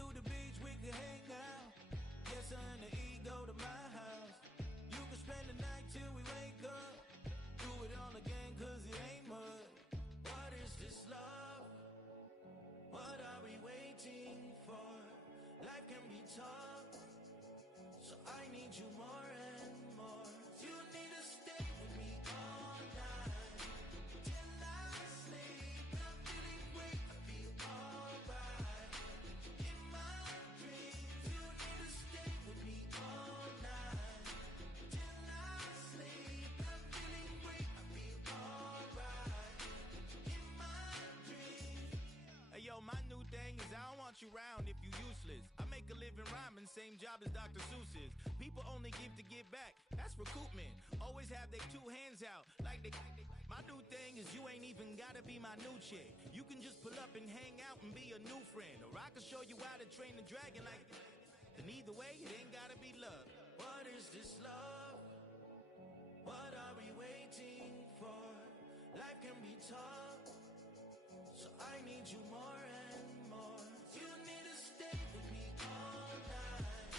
do the beach, we can hang out. Yes, her and the E go to my house. You can spend the night till we wake up. Do it all again, cause it ain't mud. What is this love? What are we waiting for? Life can be tough, so I need you more and more. You need to stay with me all night till I sleep. I'm feeling great, I feel alright. In my dreams, you need to stay with me all night till I sleep. I'm feeling great, I feel alright. In my dreams. Hey yo, my new thing is I don't want you round if you useless. I make a living rhyming, same job as Dr. Seuss's. People only give to give back, that's recoupment. Always have their two hands out, like they. My new thing is you ain't even gotta be my new chick. You can just pull up and hang out and be a new friend. Or I can show you how to train the dragon like. And either way, it ain't gotta be love. What is this love? What are we waiting for? Life can be tough, so I need you more and more. You need to stay with me all night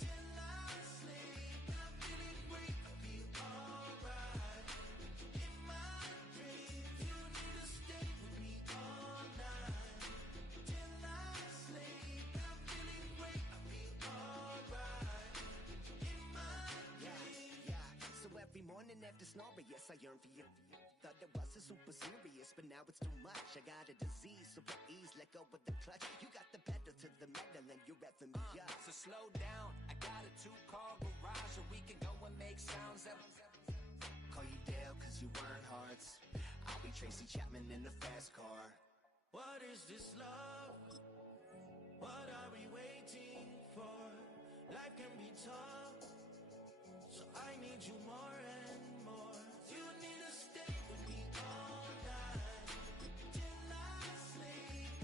till I sleep. I'm feeling great, I feel alright. In my dreams, you need to stay with me all night till I sleep. I'm feeling great, I feel alright. In my dreams. Yeah. So every morning after snoring, yes, I yearn for you. Thought that wasn't super serious, but now it's too much. I got a disease, so please let go with the clutch. You got the pedal to the metal and you're reffing me up. So slow down, I got a 2-car garage, so we can go and make sounds that. Call you Dale, cause you weren't hearts. I'll be Tracy Chapman in the fast car. What is this love? What are we waiting for? Life can be tough, so I need you more and more. You need to stay with me all night till I sleep.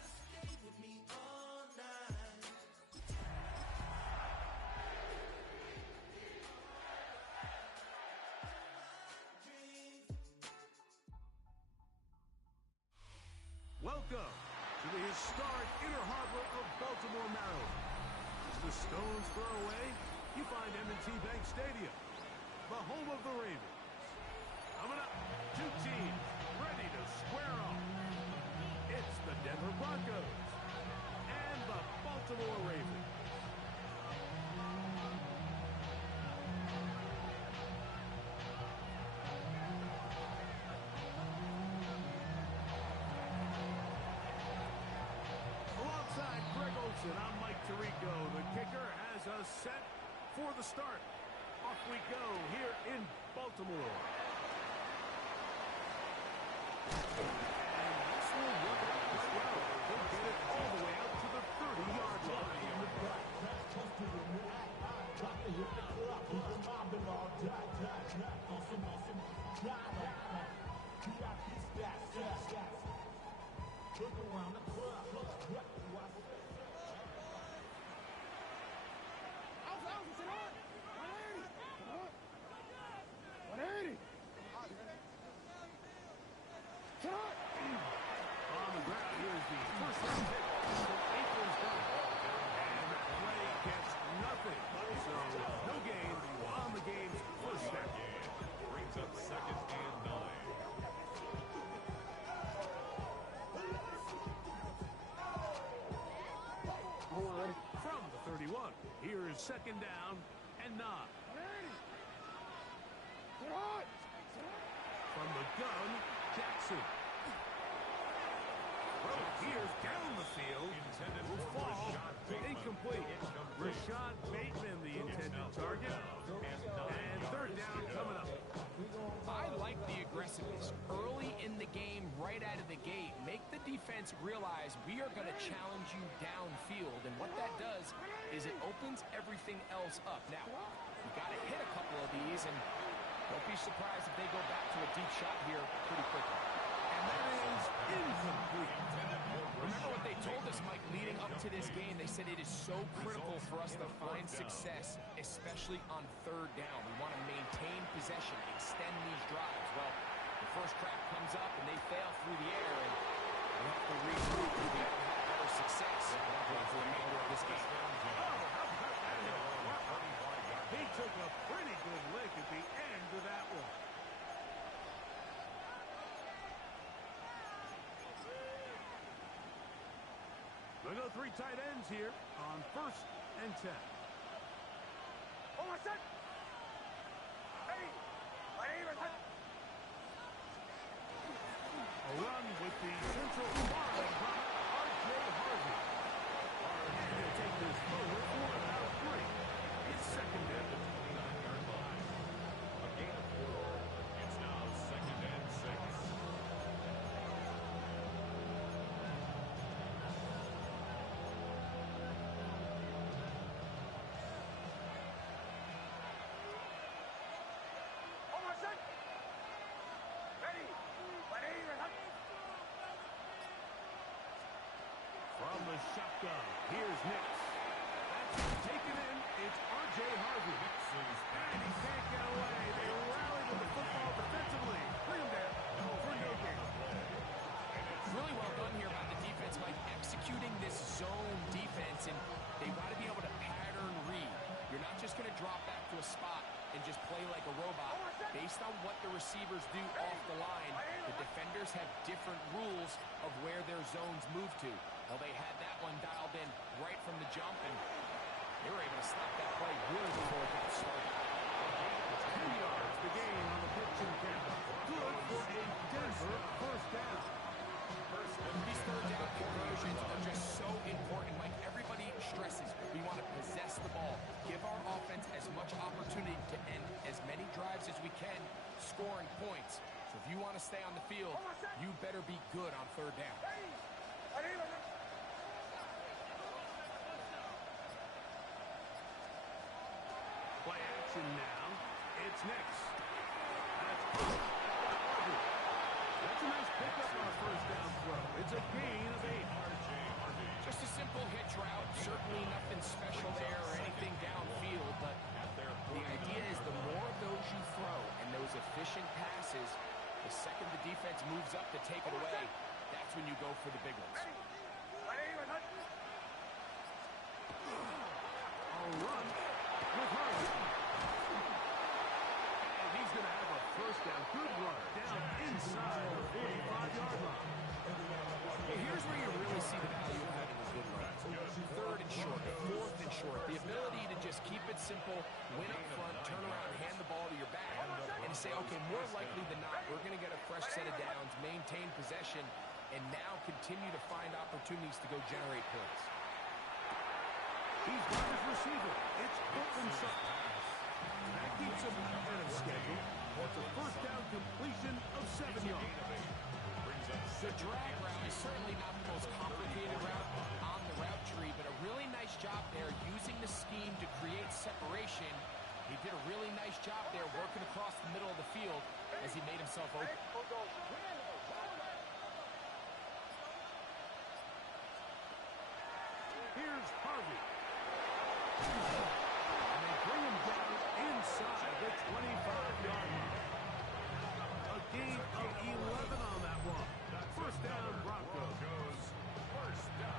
Stay with me all night. Welcome to the historic Inner Harbor of Baltimore, Maryland. Just a stone's throw away, you find M&T Bank Stadium, the home of the Ravens. Coming up, two teams ready to square off. It's the Denver Broncos and the Baltimore Ravens. Alongside Greg Olson, I'm Mike Tirico. The kicker has us set for the start. Off we go here in Baltimore. And this will work out as well. They'll get it all the way out to the 30-yard line. Look around the club. Look. 180. On the ground, here's the first round pick. April's done. And that play gets nothing. So no gain on the game's first snap. Brings up 2nd and 9. From the 31, here is 2nd down and 9. From the gun, Jackson. Here's down the field. Will fall. Incomplete. Rashad Bateman, the intended target. And 3rd down coming up. I like the aggressiveness early in the game, right out of the gate. Make the defense realize we are going to challenge you downfield. And what that does is it opens everything else up. Now, you got to hit a couple of these, and don't be surprised if they go back to a deep shot here pretty quickly. And that is incomplete. Remember what they told us, Mike, leading up to this game. They said it is so critical for us to find success, especially on 3rd down. We want to maintain possession, extend these drives. Well, if first crack comes up and they fail through the air, and they have to regroup and have better success for the remainder of this game. He took a pretty good lick at the end of that one. They go 3 tight ends here on 1st and 10. A run with the Central Florida product, R.J. Harvey. Harvey's going to take this forward for about 3. It's 2nd down. At the 29-yard line. A gain of 4. It's now 2nd and 6. From the shotgun, here's Nix. That's taken in. It's R.J. Harvey. And he can't get away. They rally to the football defensively. Bring him down for no gain. Really well done here by the defense, Mike, executing this zone defense, and they want to be able to pattern read. You're not just going to drop back to a spot and just play like a robot. Based on what the receivers do off the line, the defenders have different rules of where their zones move to. Well, they had that one dialed in right from the jump, and they were able to stop that play really before it got started. 10 yards the gain on the pitch and count. Good for a Denver 1st down. These third down conversions are just so important. Like everybody stresses, we want to possess the ball, give our offense as much opportunity to end as many drives as we can, scoring points. So if you want to stay on the field, you better be good on 3rd down. Play action now. It's next. That's Harvey. That's a nice pickup on a 1st down throw. It's a gain of 8. Just a simple hitch route. Certainly nothing special there or anything downfield, but the idea is the more of those you throw and those efficient passes, the second the defense moves up to take it away, that's when you go for the big ones. A run with Harvey. And he's going to have a 1st down. Good run down inside the 45-yard line. Well, here's where you really see the value of having a good run. 3rd and short, 4th and short. The ability to just keep it simple, win up front, turn around, hand the ball to your back, and say, okay, more likely than not, we're going to get a fresh set of downs, maintain possession, and now continue to find opportunities to go generate points. He's got his receiver. It's Courtland Sutton. That keeps him ahead of schedule. It's a 1st down completion of 7 yards. The drag route is certainly not the most complicated route on the route tree, but a really nice job there using the scheme to create separation. He did a really nice job there working across the middle of the field as he made himself open. Here's Harvey. And they bring him down inside the 25-yard line. A gain of 11 on that one. 1st down, Broncos.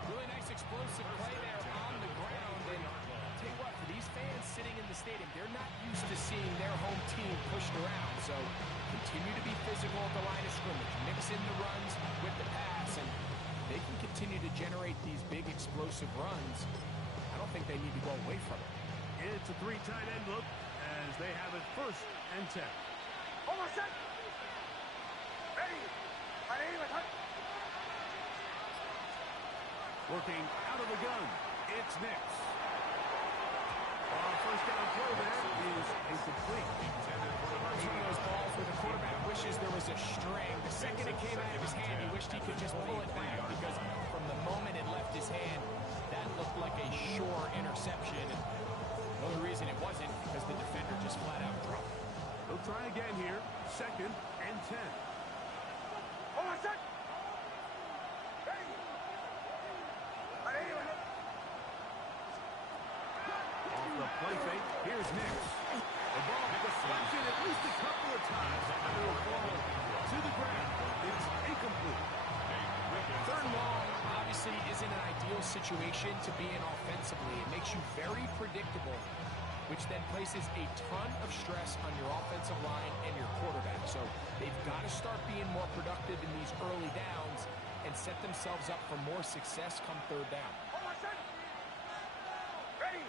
Really nice explosive play there on the ground. And I'll tell you what, for these fans sitting in the stadium, they're not used to seeing their home team pushed around. So continue to be physical at the line of scrimmage. Mix in the runs with the pass, and they can continue to generate these big explosive runs. I don't think they need to go away from it. It's a 3 tight end look as they have it 1st and 10. Working out of the gun. It's Nix. 1st down throw there is incomplete. It's one of those balls where the quarterback wishes there was a string. The second it came out of his hand, he wished he could just pull it back, because from the moment it left his hand, that looked like a sure interception. And the only reason it wasn't because the defender just flat out dropped it. They'll try again here. 2nd and 10. Off the play fake, here's Nix. The ball deflected at least a couple of times. And it will fall to the incomplete. Third and long obviously isn't an ideal situation to be in offensively. It makes you very predictable, which then places a ton of stress on your offensive line and your quarterback. So they've got to start being more productive in these early downs and set themselves up for more success come third down. Ready.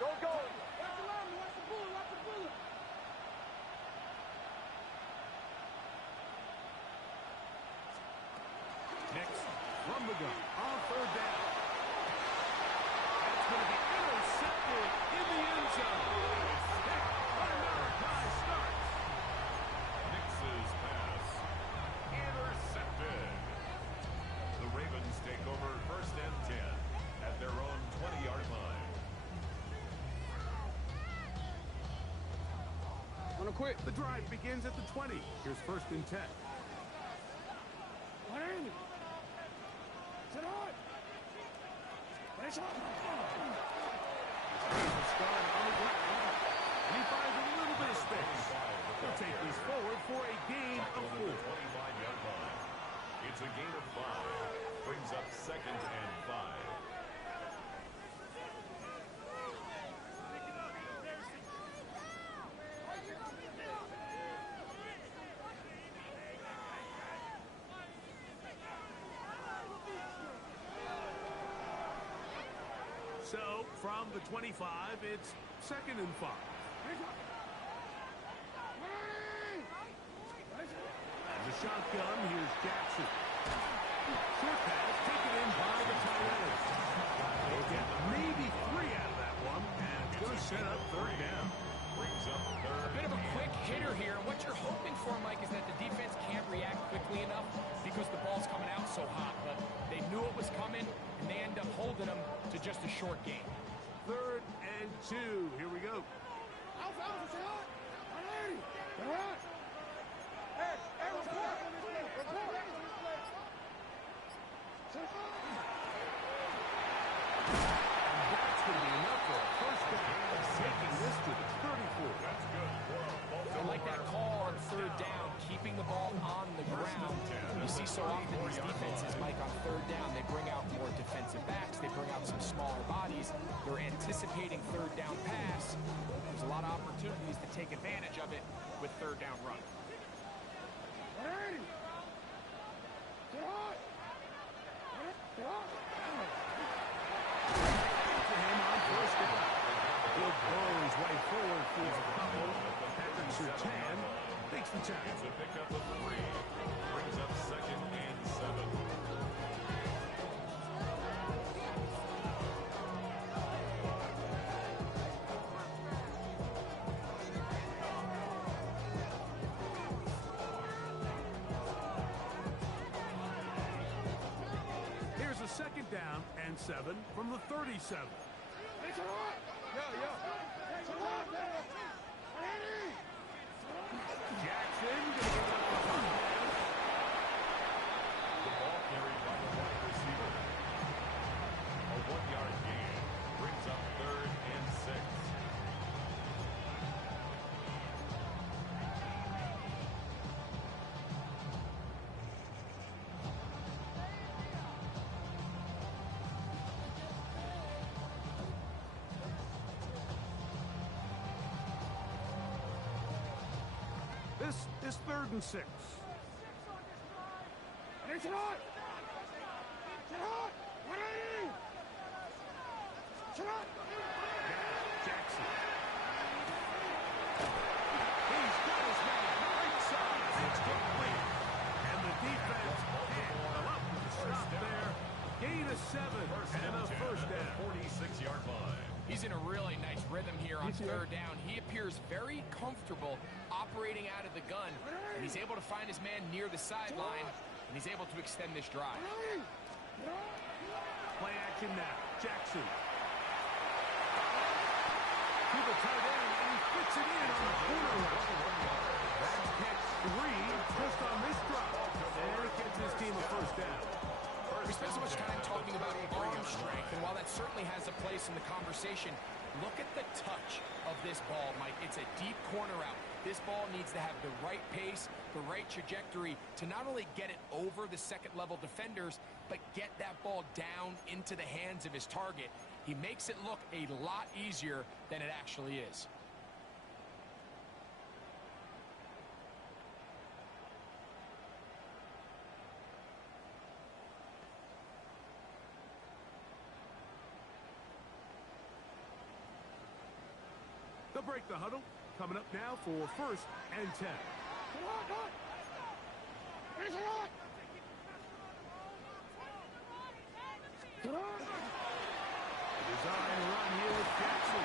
Go. Watch the line. Watch the bullet. Next, from the gun, on third down. That's going to be intercepted in the end zone. Malachi starts. Nix's pass intercepted. The Ravens take over 1st and 10 at their own 20-yard line. Want to quit? The drive begins at the 20. Here's 1st and 10. Start on the ground, and he finds a little bit of space. They'll take these forward for a gain of 4. 25-yard line. It's a gain of 5. Brings up 2nd and 5. So, from the 25, it's 2nd and 5. As a shotgun, here's Jackson. Short pass, taken in by the tight end. They'll get maybe 3 out of that one, and it's going to set up 3rd down. Brings up 3rd. A bit of a quick hitter here. What you're hoping for, Mike, is that the defense can't react quickly enough because the ball's coming out so hot. But they knew it was coming, and they end up holding them to just a short game. 3rd and 2. Here we go. That's going to be enough for a 1st down. Taking this to the 34. That's good. I like that call on 3rd down, keeping the ball on the ground. You see so often these defenses, Mike, on 3rd down, they bring out more defensive backs, they bring out some smaller bodies, they're anticipating 3rd down pass. There's a lot of opportunities to take advantage of it with 3rd down run. To him on 1st down. He'll burrow his way forward for a couple. Patrick Surtain takes the tackle. It's a pickup of 3. Brings up 2nd and 7. Here's a 2nd down and 7 from the 37. Jackson going to get up the front. The ball carried by the wide receiver. A 1-yard gain. Brings up 3rd and 6. This is 3rd and 6. Jackson. He's got his man right side. It's complete. And the defense can't come up with a stop there. Gain of 7 and a 1st down. 46-yard line. He's in a really nice rhythm here on 3rd down. He appears very comfortable operating out of the gun, and he's able to find his man near the sideline, and he's able to extend this drive. Play action now. Jackson. To the tight end, and he fits it in on the corner route. That's catch 3 just on this drive. And it gets his team a 1st down. We spent so much time talking about arm strength, and while that certainly has a place in the conversation, look at the touch of this ball, Mike. It's a deep corner out. This ball needs to have the right pace, the right trajectory to not only get it over the second-level defenders, but get that ball down into the hands of his target. He makes it look a lot easier than it actually is. They'll break the huddle. Coming up now for 1st and 10. Design run here with Jackson.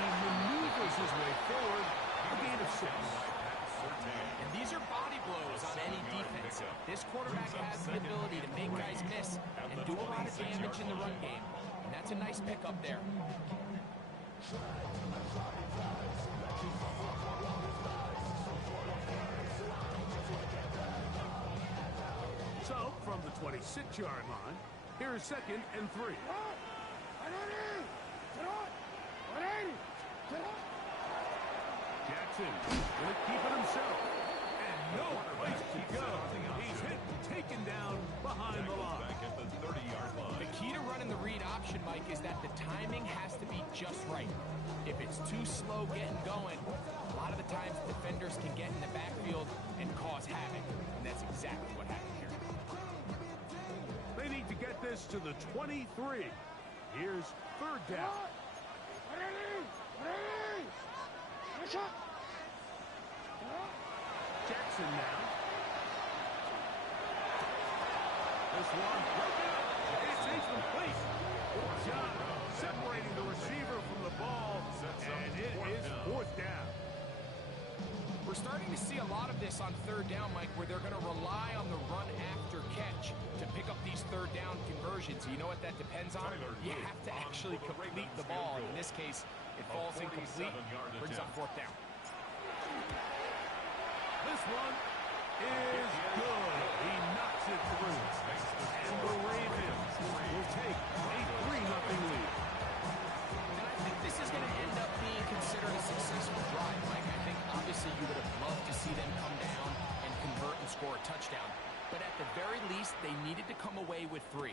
He maneuvers his way forward. A gain of 6. And these are body blows on any defense. This quarterback has the ability to make guys miss and do a lot of damage in the run game. And that's a nice pickup there. So, from the 26-yard line, here is 2nd and 3. Jackson will keep it himself. And no place to go. He's hit and taken down behind the line. Back at the 30-yard line. The key to running the read option, Mike, is that the timing has to be just right. If it's too slow getting going, a lot of the times defenders can get in the backfield and cause havoc. And that's exactly what happened here. They need to get this to the 23. Here's 3rd down. Jackson now. This one broken up. It's incomplete. John separating the receiver from the ball, and it is 4th down. We're starting to see a lot of this on 3rd down, Mike, where they're going to rely on the run after catch to pick up these 3rd down conversions. You know what that depends on? You have to actually complete the ball. In this case, it falls incomplete, brings up 4th down. This one is good. He knocks it through. And the Ravens will take a 3-0 lead. And I think this is going to end up being considered a successful drive, Mike. I think obviously you would have loved to see them come down and convert and score a touchdown. But at the very least, they needed to come away with 3.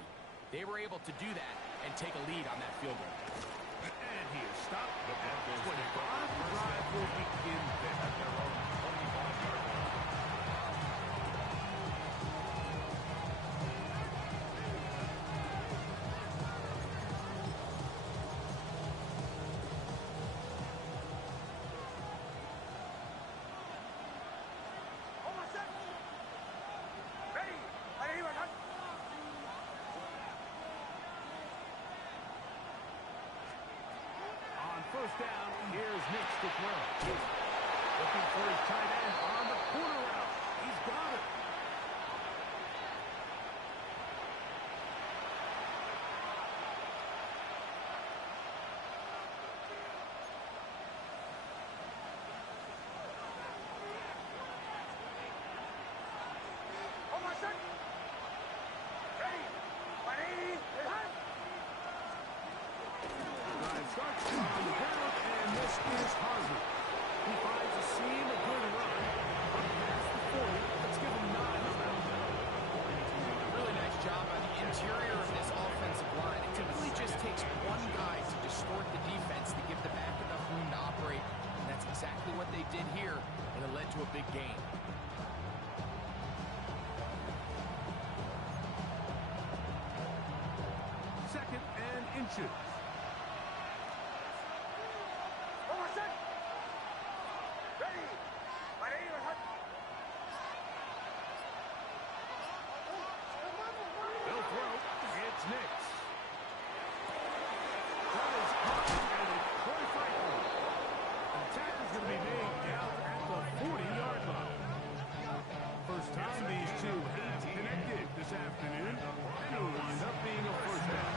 They were able to do that and take a lead on that field goal. And he is stopped at 25. The drive will begin there at their own 25-yard line. First down, here's Nix to throw. Looking for his tight end on the corner route. He's got it. Starts on the ground, and this is Harvard. He finds a seam, a good run. Up past the 40. Let's give him 9 on that. Really nice job on the interior of this offensive line. It typically just takes one guy to distort the defense to give the back enough room to operate, and that's exactly what they did here, and it led to a big gain. Second and inches. They'll throw. It's Nix. That is caught, and it's Troy Franklin. The tackle's going to be made down at the 40-yard line. First time these two have connected this afternoon, and it'll wind up being a first down.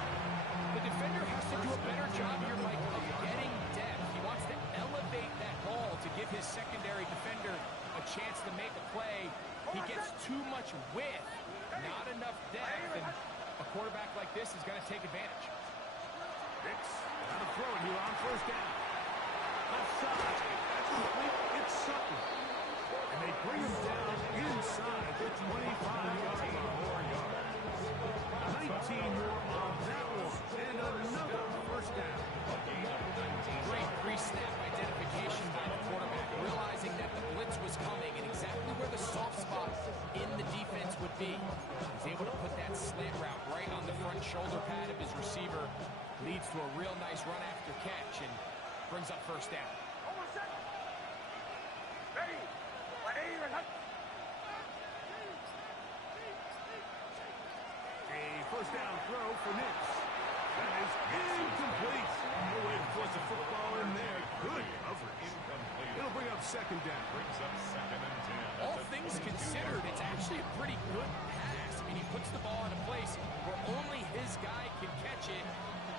The defender has to do a better job here, Mike, of getting depth. He wants to elevate that ball to give his secondary defender a chance to make a play. He gets too much width, not enough depth, and a quarterback like this is going to take advantage. Nix got to throw it here on first down. Left side. That's complete. It's Sutton. And they bring him down inside the 25-yard line. 19 more on that one. And another first down. Great pre-snap identification by the quarterback, realizing that the blitz was coming and exactly where the soft spot in the defense would be. He's able to put that slant route right on the front shoulder pad of his receiver. Leads to a real nice run after catch and brings up first down. A first down throw for Nix. That is incomplete. No way to force the football in there. Good coverage. Incomplete. It'll bring up second down. Brings up second and 10. All things considered, it's actually a pretty good pass. I mean, he puts the ball in a place where only his guy can catch it.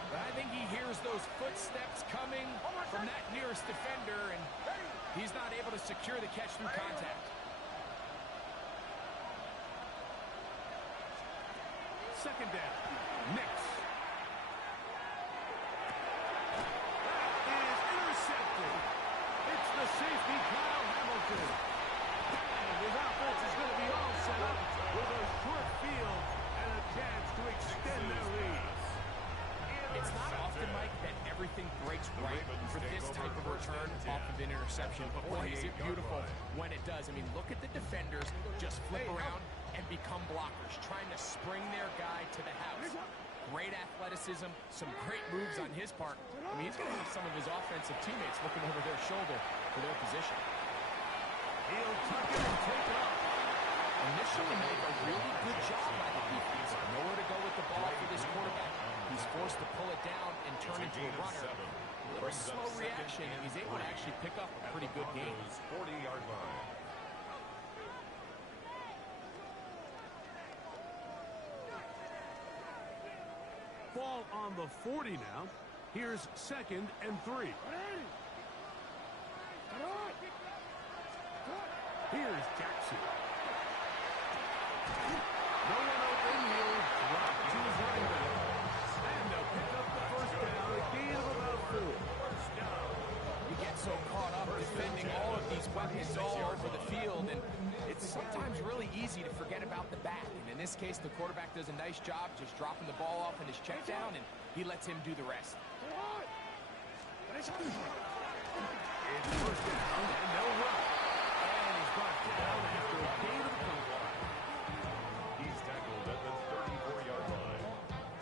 But I think he hears those footsteps coming from that nearest defender, and he's not able to secure the catch through contact. Second down. Nix. That is intercepted. It's the safety, Kyle Hamilton. And his offense is going to be all set up with a short field and a chance to extend their lead. It's not often, Mike, that everything breaks right for this type of return off of an interception. But boy, is it beautiful when it does. I mean, look at the defenders just flip around and become blockers, trying to spring their guy to the house. Great athleticism, some great moves on his part. I mean, he's going to have some of his offensive teammates looking over their shoulder for their position. He'll tuck it and take off. Initially made a really good job by the defense. Nowhere to go with the ball for this quarterback. He's forced to pull it down and turn into a runner. A little slow reaction, and he's able to actually pick up a pretty good game. 40-yard line. Ball on the 40 now. Here's second and 3. Here's Jackson. No one open. He'll drop to his running back. And they'll pick up the first down. A gain of about 4. First down. We get so caught up defending all of these weapons all over the field, and it's sometimes really easy to forget about the back. And in this case, the quarterback does a nice job just dropping the ball off in his check down, and he lets him do the rest. It's first down, and they'll run. And he's brought down after a gain of a couple. He's tackled at the 34-yard line.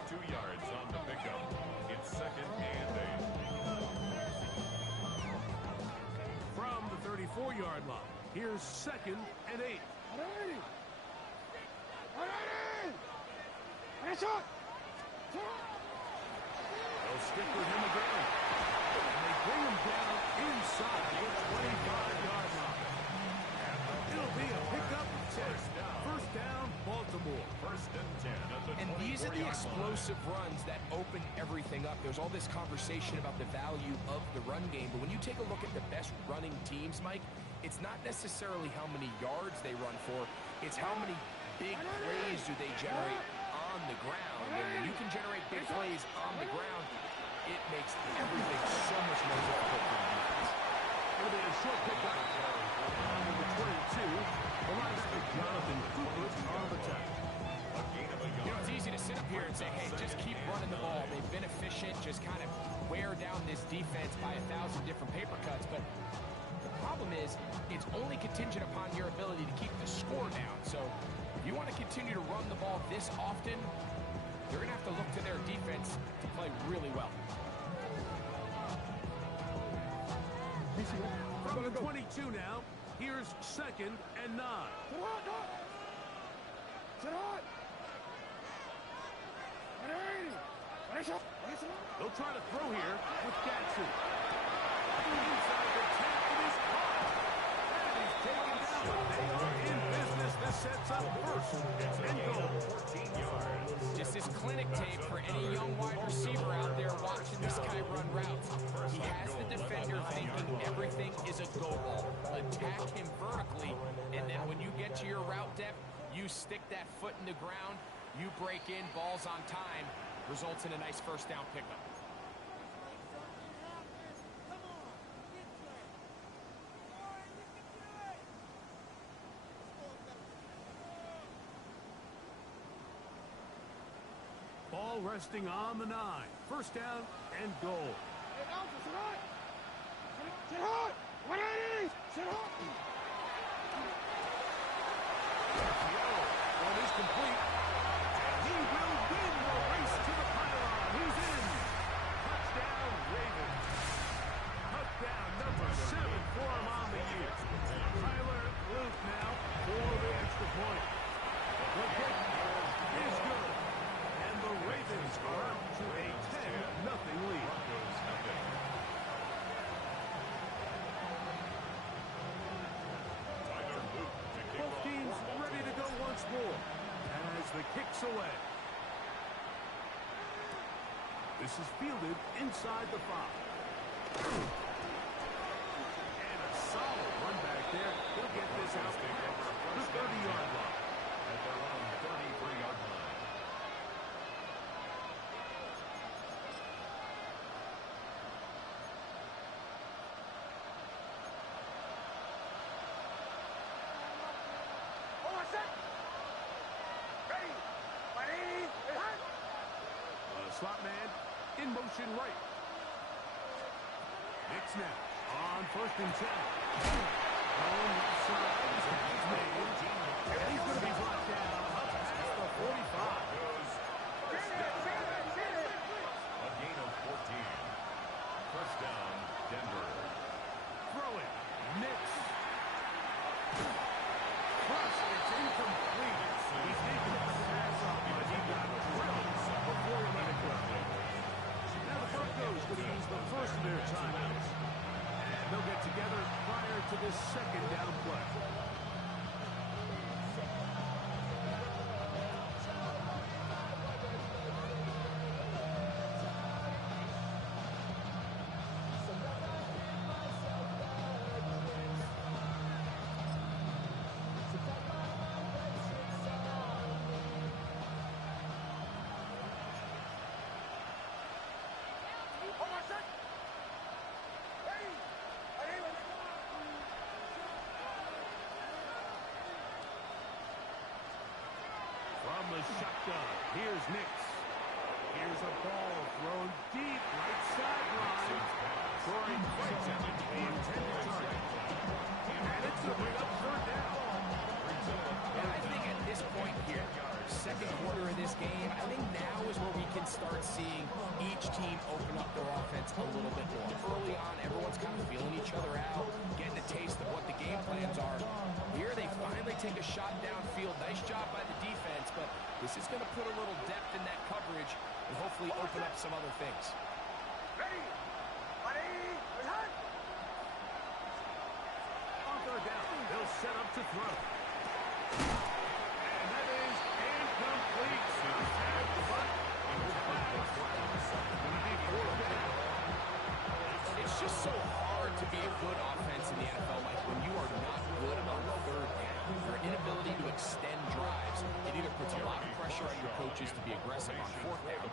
2 yards on the pickup. It's second and 8. From the 34-yard line, here's second and 8. They'll stick with him again. And they bring him down inside the 25-yard line. It'll be a pickup of 10. First down, Baltimore. First and 10 at the 24-yard line. And these are the explosive runs that open everything up. There's all this conversation about the value of the run game, but when you take a look at the best running teams, Mike, it's not necessarily how many yards they run for, it's how many big plays do they generate on the ground. And when you can generate big plays on the ground, it makes everything so much more difficult for the defense. It'll be a short pickup. Number 22, the linebacker Jonathan Cooper on the tackle. You know, it's easy to sit up here and say, hey, just keep running the ball. They've been efficient, just kind of wear down this defense by 1,000 different paper cuts. But the problem is, it's only contingent upon your ability to keep the score down. So if you want to continue to run the ball this often, you're going to have to look to their defense to play really well. From the 22 now, here's second and 9. They'll try to throw here with Jackson. Inside the 10, it is caught. And he's taken down. They are in business. This sets up first and goal. 14 yards. Just this clinic tape for any young wide receiver out there watching this guy run routes. He has the defender thinking everything is a go ball. Attack him vertically, and then when you get to your route depth, you stick that foot in the ground, you break in, balls on time, results in a nice first down pickup. ball resting on the 9. First down and goal. Sit hard! Sit hard! 180! Sit hard! One is complete. And he will win the race to the pylon. He's in. Touchdown, Ravens. Touchdown number 7 for him on the year. Tyler Luke now for the extra point. The kick is good. And the Ravens are up to a 10-0 lead. Both teams ready to go once more as the kick's away. This is fielded inside the 5. And a solid run back there. He'll get this out past the 30-yard line. At their own 33-yard line. Slot man in motion right. Nix now on 1st and 10. On left side, he's made. And he's going to be brought down up past the 45. A gain of 14. First down, Denver. Throw it. Nix. Plus, it's incomplete. He's able to pass off, but he got drilled before he let it go. Now the Broncos going to use the first of their timeouts. And they'll get together prior to this second down play. From the shotgun, here's Nix. Here's a ball thrown deep right sideline. Throwing right at the intended target. And it's going to bring up 3rd down. And I think at this point here, second quarter of this game, I think now is where we can start seeing each team open up their offense a little bit more. Early on, everyone's kind of feeling each other out, getting a taste of what the game plans are. Here they finally take a shot downfield. Nice job by the defense, but this is going to put a little depth in that coverage and hopefully open up some other things. Ready! On 3rd down, they'll set up to throw. And that is incomplete. It's just so hard to be a good offense in the NFL, Mike, when you are not good on 3rd down. Your inability to extend drives, it either puts a lot of pressure on your coaches to be aggressive on 4th down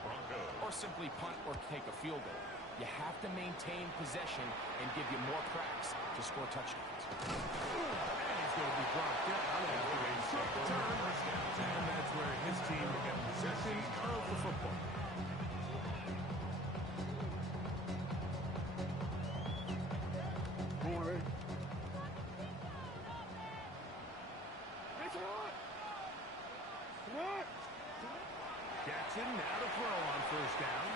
or simply punt or take a field goal. You have to maintain possession and give you more cracks to score touchdowns. And he's going to be brought down after a short return. And that's where his team will get possession of the football. Jackson now to throw on 1st down.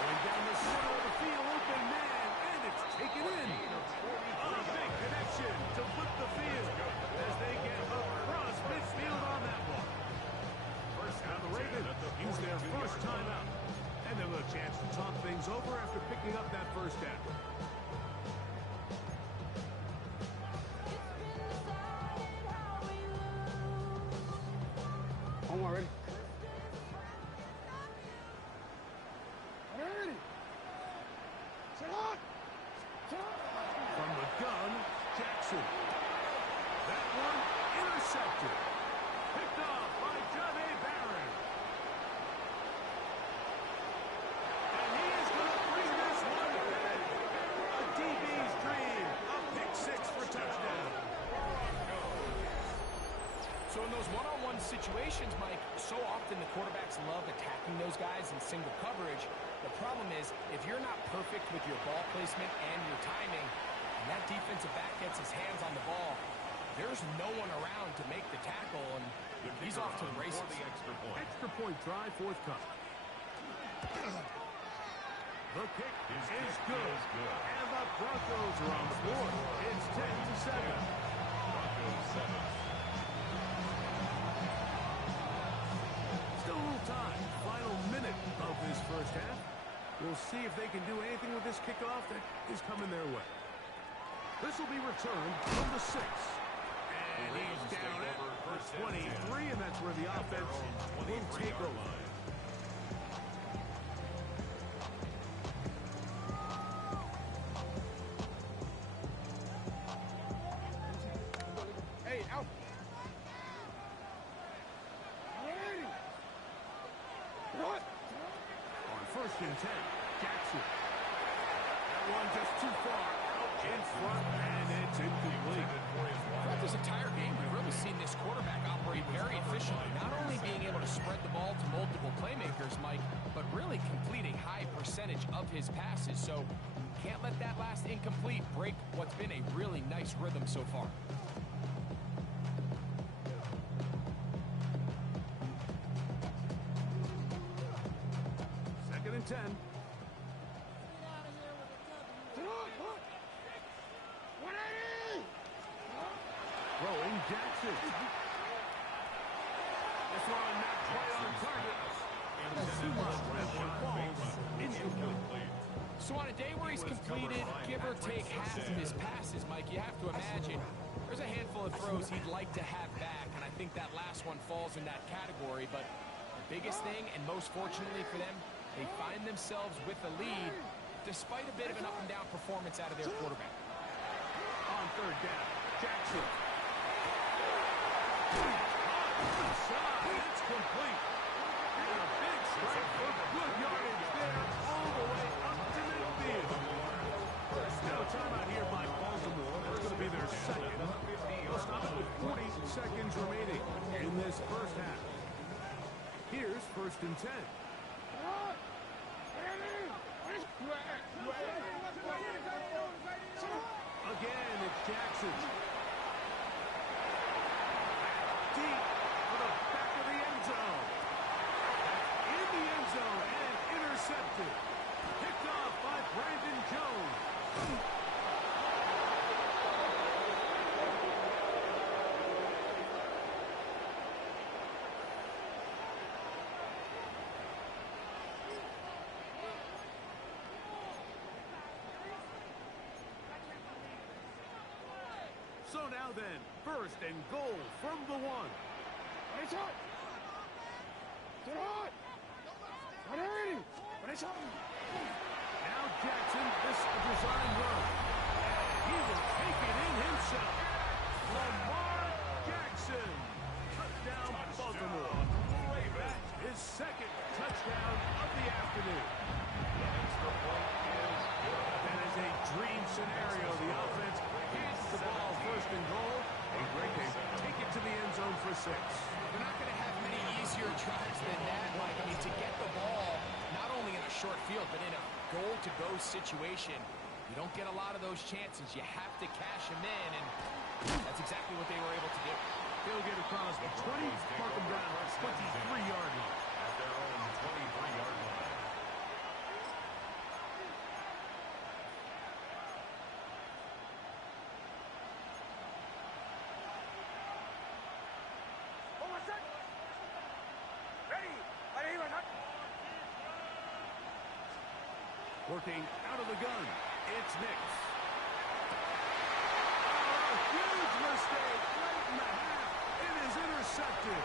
Going down the center of the field, open man, and it's taken in. A big connection to flip the field as they get across midfield on that one. Now the Ravens use their first timeout, and they'll have a chance to talk things over after picking up that 1st down. Ready? From the gun, Jackson. That one intercepted. Picked off by Johnny Barron. And he is going to bring this one back. situations, Mike, so often the quarterbacks love attacking those guys in single coverage. The problem is, if you're not perfect with your ball placement and your timing, and that defensive back gets his hands on the ball, there's no one around to make the tackle, and he's off to the races. Extra point try forthcoming. The kick is good. And the Broncos are on the board. It's 10-7. Broncos 7. Still a little time. Final minute of this first half. We'll see if they can do anything with this kickoff that is coming their way. This will be returned from the 6. And he's down at the 23, and that's where the offense will take over. Hey, out. What? On 1st and 10, Jackson. That one just too far. Out in front, and it's incomplete. Throughout this entire game, we've really seen this quarterback operate very efficiently, not only being able to spread the ball to multiple playmakers, Mike, but really complete a high percentage of his passes. So can't let that last incomplete break what's been a really nice rhythm so far. Second and 10. Throwing Jackson. This one not quite on target. So on a day where he's completed, give or take half of his passes, Mike, you have to imagine there's a handful of throws he'd like to have back, and I think that last one falls in that category. But the biggest thing, and most fortunately for them, they find themselves with the lead despite a bit of an up-and-down performance out of their quarterback. On 3rd down, Jackson. It's complete. And a big strike for good yardage there all the way up to midfield. Now timeout here by Baltimore. That's going to be their second. They'll stop it with 40 seconds remaining in this first half. Here's 1st and 10. Again, it's Jackson. Deep for the back of the end zone. In the end zone and intercepted. Picked off by Brandon Jones. So now then, 1st and goal from the 1. Now Jackson, this is a design run. And he will take it in himself. Lamar Jackson. Touchdown, Baltimore. His 2nd touchdown of the afternoon. That is a dream scenario. The offense hands the ball 1st and goal. And Greg, they take it to the end zone for 6. They're not going to have many easier drives than that, Mike. I mean, to get the ball, not only in a short field, but in a goal-to-go situation, you don't get a lot of those chances. You have to cash them in, and that's exactly what they were able to do. They'll get across the 20, mark them down at 23-yard line. At their own 23-yard line. Working out of the gun, it's Nix. Oh, a huge mistake late in the half. It is intercepted.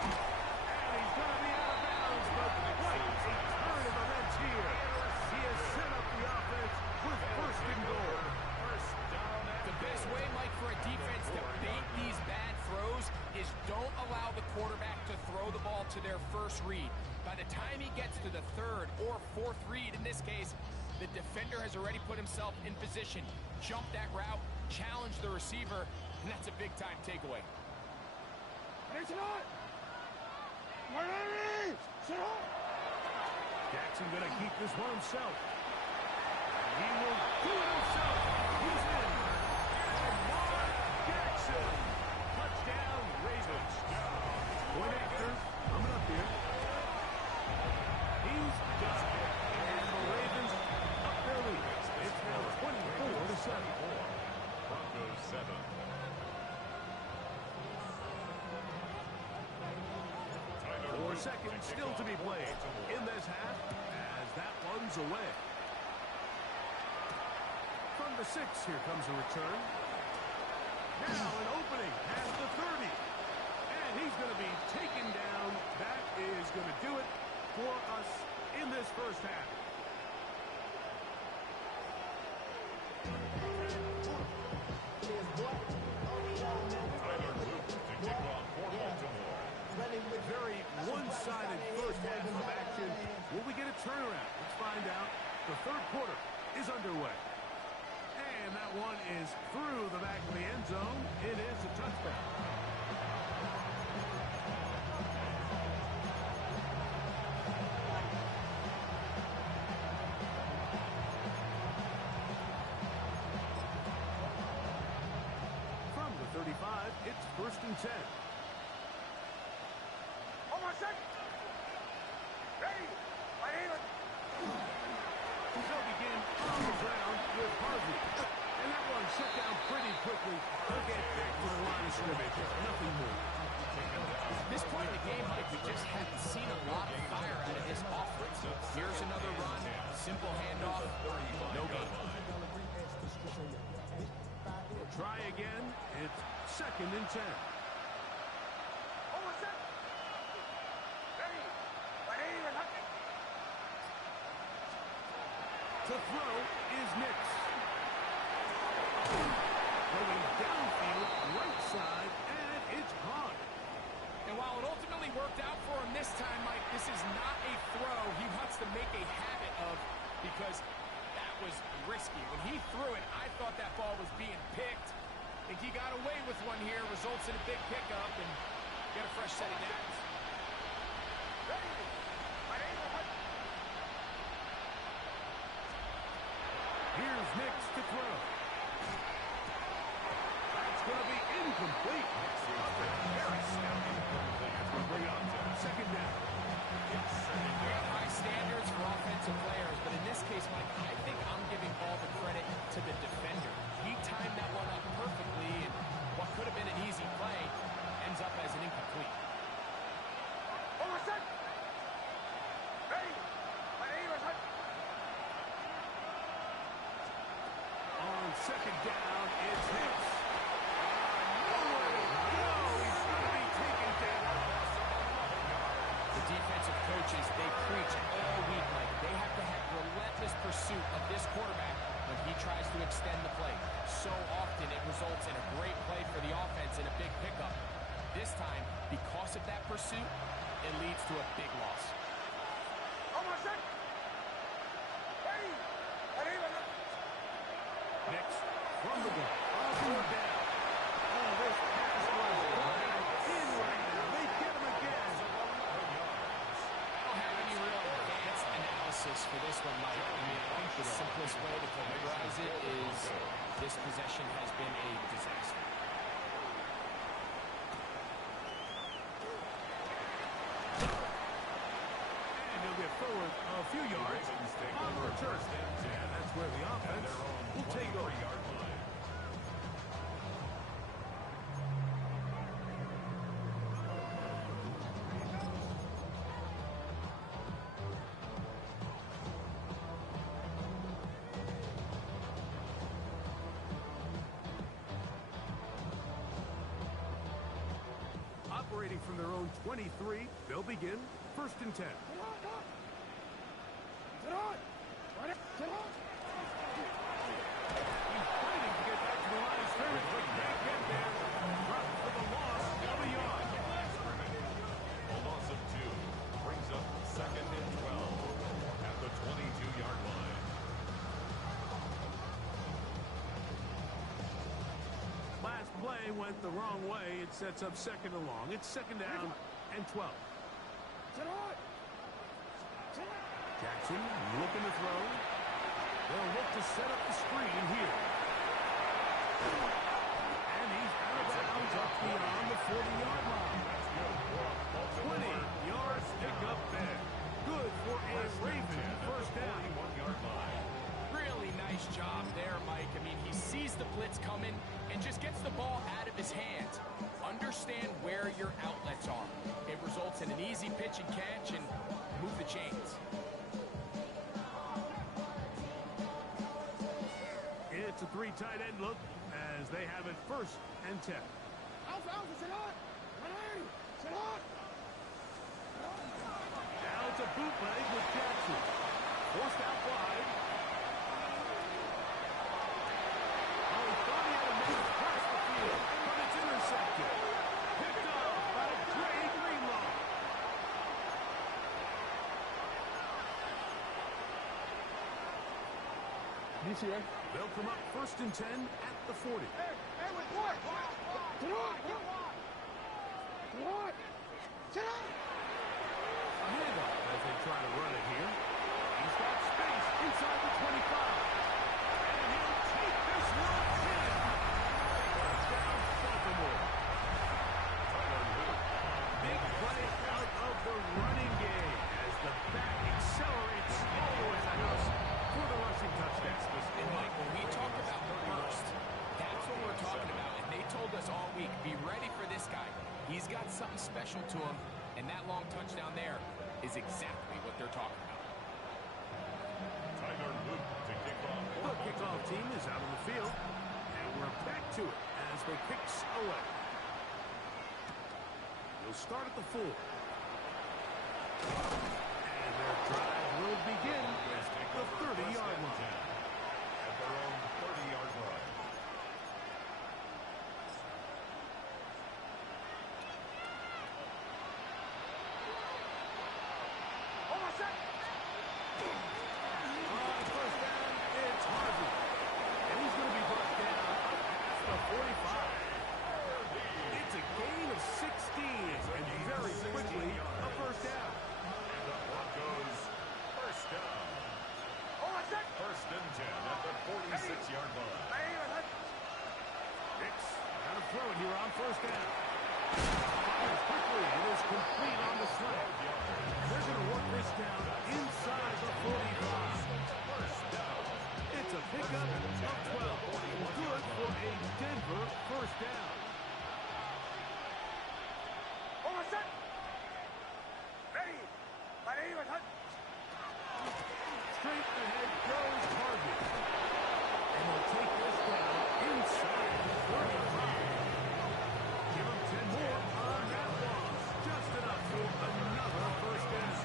And he's going to be out of bounds, but quite a turn of events here. He has set up the offense with 1st and goal. The best way, Mike, for a defense to bait these bad throws is don't allow the quarterback to throw the ball to their first read. By the time he gets to the 3rd or 4th read, in this case, the defender has already put himself in position, jump that route, challenge the receiver, And that's a big-time takeaway. Jackson going to keep this one himself. He will do it himself. He's in. Lamar Jackson. Touchdown, Ravens. Point after. Coming up here. He's got it. And the Ravens up their lead. It's now 24-7. Broncos 7. 4 seconds still to be played in this half as that one's away. From the 6, here comes a return. Now an opening at the 30. And he's going to be taken down. That is going to do it for us in this first half. Tyler Luke to kick off for Baltimore. Very one-sided first half of action. Will we get a turnaround? Let's find out. The third quarter is underway. And that one is through the back of the end zone. It is a touchback. From the 35, it's 1st and 10. They'll begin on the ground with Harvey. And that one shut down pretty quickly. He'll get back to the line of scrimmage. Nothing more. This point in the game, Mike, we just haven't seen a lot of fire out of this offense. Here's another run. Simple handoff. No gain. We'll try again. It's 2nd and 10. To throw is Nix. Going downfield, right side, and it's caught. And while it ultimately worked out for him this time, Mike, this is not a throw he wants to make a habit of because that was risky. When he threw it, I thought that ball was being picked. I think he got away with one here, results in a big pickup, and get a fresh set of downs. Here's Nix to throw. That's going to be incomplete. We'll bring up 2nd down. High standards for offensive players, but in this case, Mike, I think I'm giving all the credit to the defender. He timed that one up perfectly, and what could have been an easy play ends up as an incomplete. On 2nd down, it's Nix. He's going to be taken down. The defensive coaches, they preach all week like they have to have relentless pursuit of this quarterback when he tries to extend the play. So often it results in a great play for the offense and a big pickup. This time, because of that pursuit, it leads to a big loss. Next, from the gun. All 4 down. Oh, this pass was right in right now. They get him again. I don't have any real advanced analysis for this one, Mike. I mean, I think the simplest way to categorize it is this possession has been a disaster. And he'll get forward a few yards on the return. And that's where the offense will take over. Operating from their own 23, they'll begin 1st and 10. He's fighting to get back to the line of scrimmage, but can't get there. Dropped for the loss of a yard. A loss of 2 brings up 2nd and 12 at the 22-yard line. Last play went the wrong way. It sets up second and long. It's second down and 12. Jackson looking to throw. They'll look to set up the screen here. And he's out of bounds up beyond the 40-yard line. 20-yard pickup there. Good for a Raven first down. Really nice job there, Mike. I mean, he sees the blitz coming and just gets the ball out of his hands. Understand where your outlets are. It results in an easy pitch and catch and move the chains. It's a three tight end look as they have it first and 10. Now it's a bootleg with Jackson. Forced out wide. Oh, he thought he had a man across the field, but it's intercepted. Picked off by Dre Greenlaw. They'll come up first and 10 at the 40. A handoff as they try to run it here. He's got space inside the 25. And he'll take this one in. Touchdown, Baltimore. Big play out of the running game as the back accelerates all the way to the house for the rushing touchdown. And Mike, when we talk about burst, that's what we're talking about. And they told us all week, be ready for this guy. He's got something special to him, and that long touchdown there is exactly what they're talking about. Tyler Luke to kick off. The kickoff team is out on the field, and we're back to it as they kicks away. They'll start at the 4. And their drive will begin at the 30-yard line. At their own 30-yard line. On first down, it's Harvey. And he's going to be brought down up past the 45. It's a gain of 16, and very quickly a first down. And the Broncos first down. First and 10 at the 46-yard line. Hicks got to throw it here on first down. Fires quickly. It is complete on the slant. They're going to work this down inside the 45. It's a pickup of 12. Good for a Denver first down. Straight ahead goes Harvey. And they'll take this down inside the 35. Give him 10 more on that one. Just enough for another first down.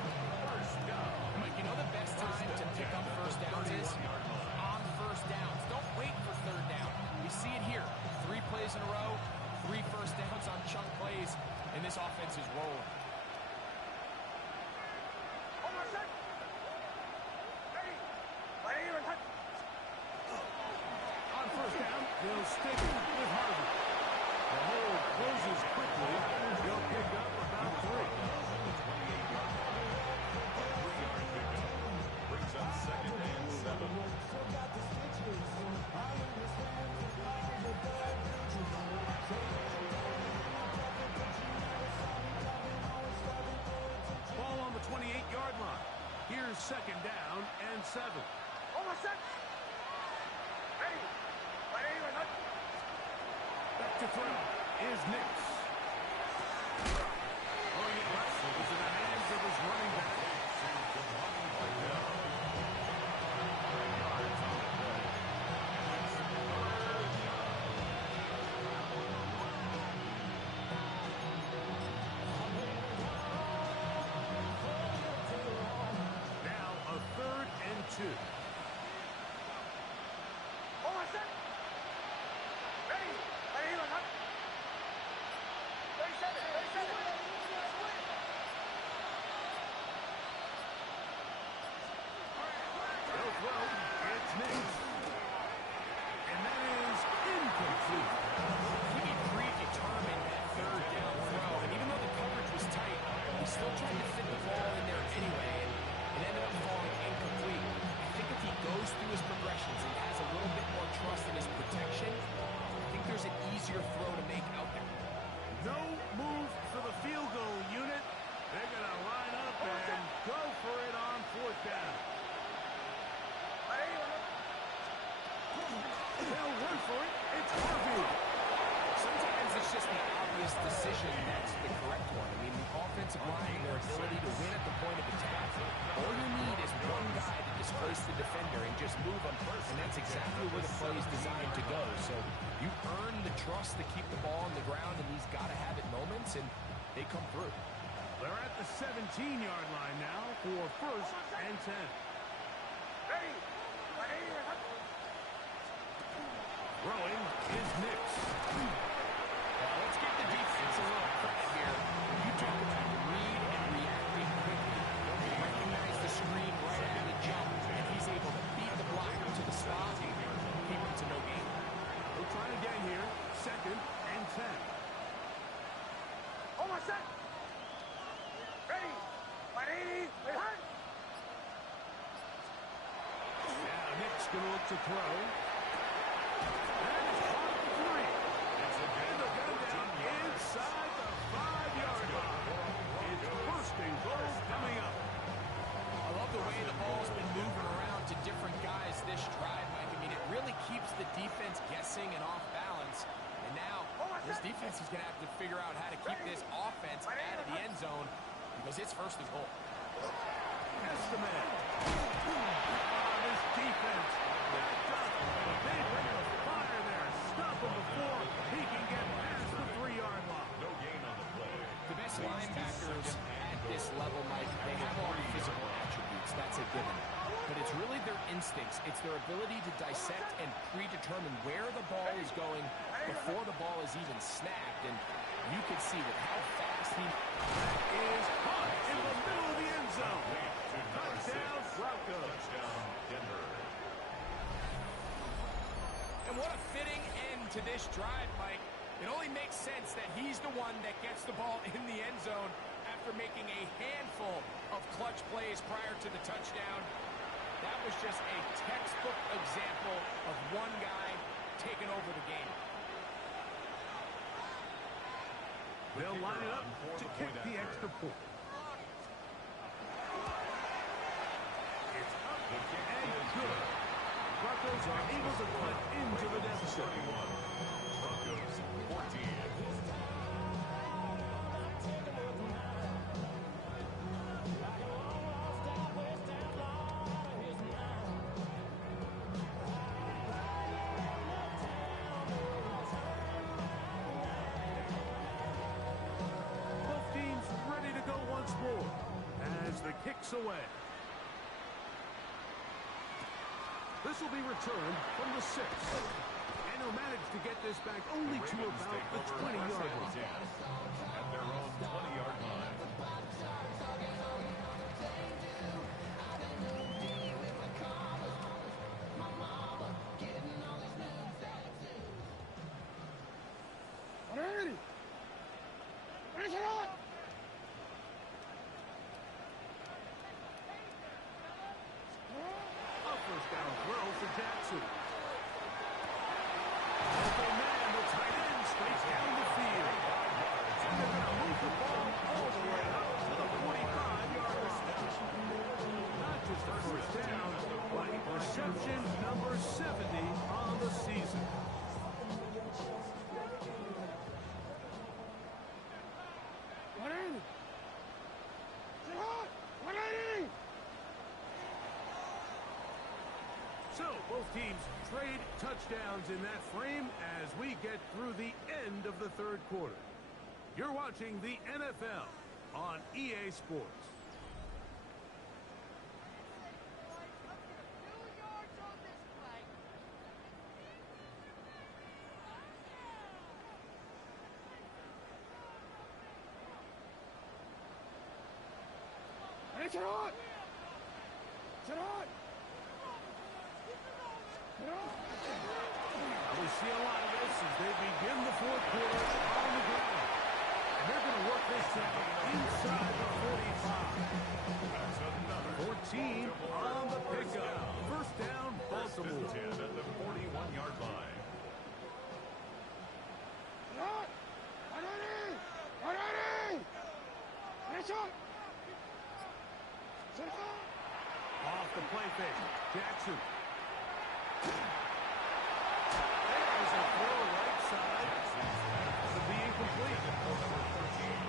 First down. Mike, you know the best time to pick up first downs is on first downs. Don't wait for third down. We see it here. 3 plays in a row, 3 first downs on chunk plays, and this offense is rolling. On first down, they'll stick with Harvey. The hole closes quickly. They'll pick up about 3. Brings up second and 7. Ball on the 28-yard line. Here's second down and 7. Back to throw is Nix. Throwing it left, it was in the hands of his running back. Now a 3rd and 2. move them, and that's exactly where the play is designed to go. So you earn the trust to keep the ball on the ground in these gotta-have-it moments, and they come through. They're at the 17-yard line now for 1st and 10. Throwing is Nix. Let's give the defense a little credit here. You talk about read and reacting quickly. He recognized the screen right out of the jump, and he's able to beat the blocker to the spot, keep him to no gain. We'll try again here. 2nd and 10. Almost set. Ready. 180. Behind. Now Nix going to look to throw. That is caught at the 3. And they're going down inside the 5-yard line. It's 1st and goal coming up. I love the way the ball's been moving around to different guys this drive, Mike. I mean, it really keeps the defense guessing and off balance. And now this defense is going to have to figure out how to keep this offense out of the end zone because it's 1st and goal. Estimate. This defense. They bring the fire there. Stop him before he can get past the 3-yard line. No gain on the play. The best linebackers at this level, Mike, they have all the physical attributes. That's a given. But it's really their instincts. It's their ability to dissect and predetermine where the ball is going before the ball is even snapped. And you can see with how fast he Is caught in the middle of the end zone. Touchdown, Broncos. Touchdown, Denver. And what a fitting end to this drive, Mike. It only makes sense that he's the one that gets the ball in the end zone after making a handful of clutch plays prior to the touchdown. That was just a textbook example of one guy taking over the game. They'll line it up to kick the extra point. It's up and good. Broncos are able to cut into the deficit. Broncos 14. Both teams ready to go once more as the kick's away. This will be returned from the 6. And he'll manage to get this back only to about the 20-yard line. At their own 20-yard line. A first down throw for Jackson. Local man, the tight end, straight down the field. And they're going to move the ball all the way up to the 45-yard line. Not just a first down, but reception number 70 on the season. So, both teams trade touchdowns in that frame as we get through the end of the 3rd quarter. You're watching the NFL on EA Sports. We see a lot of this as they begin the 4th quarter on the ground. And they're going to work this out inside the 45. 14 on the pickup. First down, Baltimore. 10 at the 41-yard line. Off the play fake. Jackson. There's a throw right side. To be incomplete.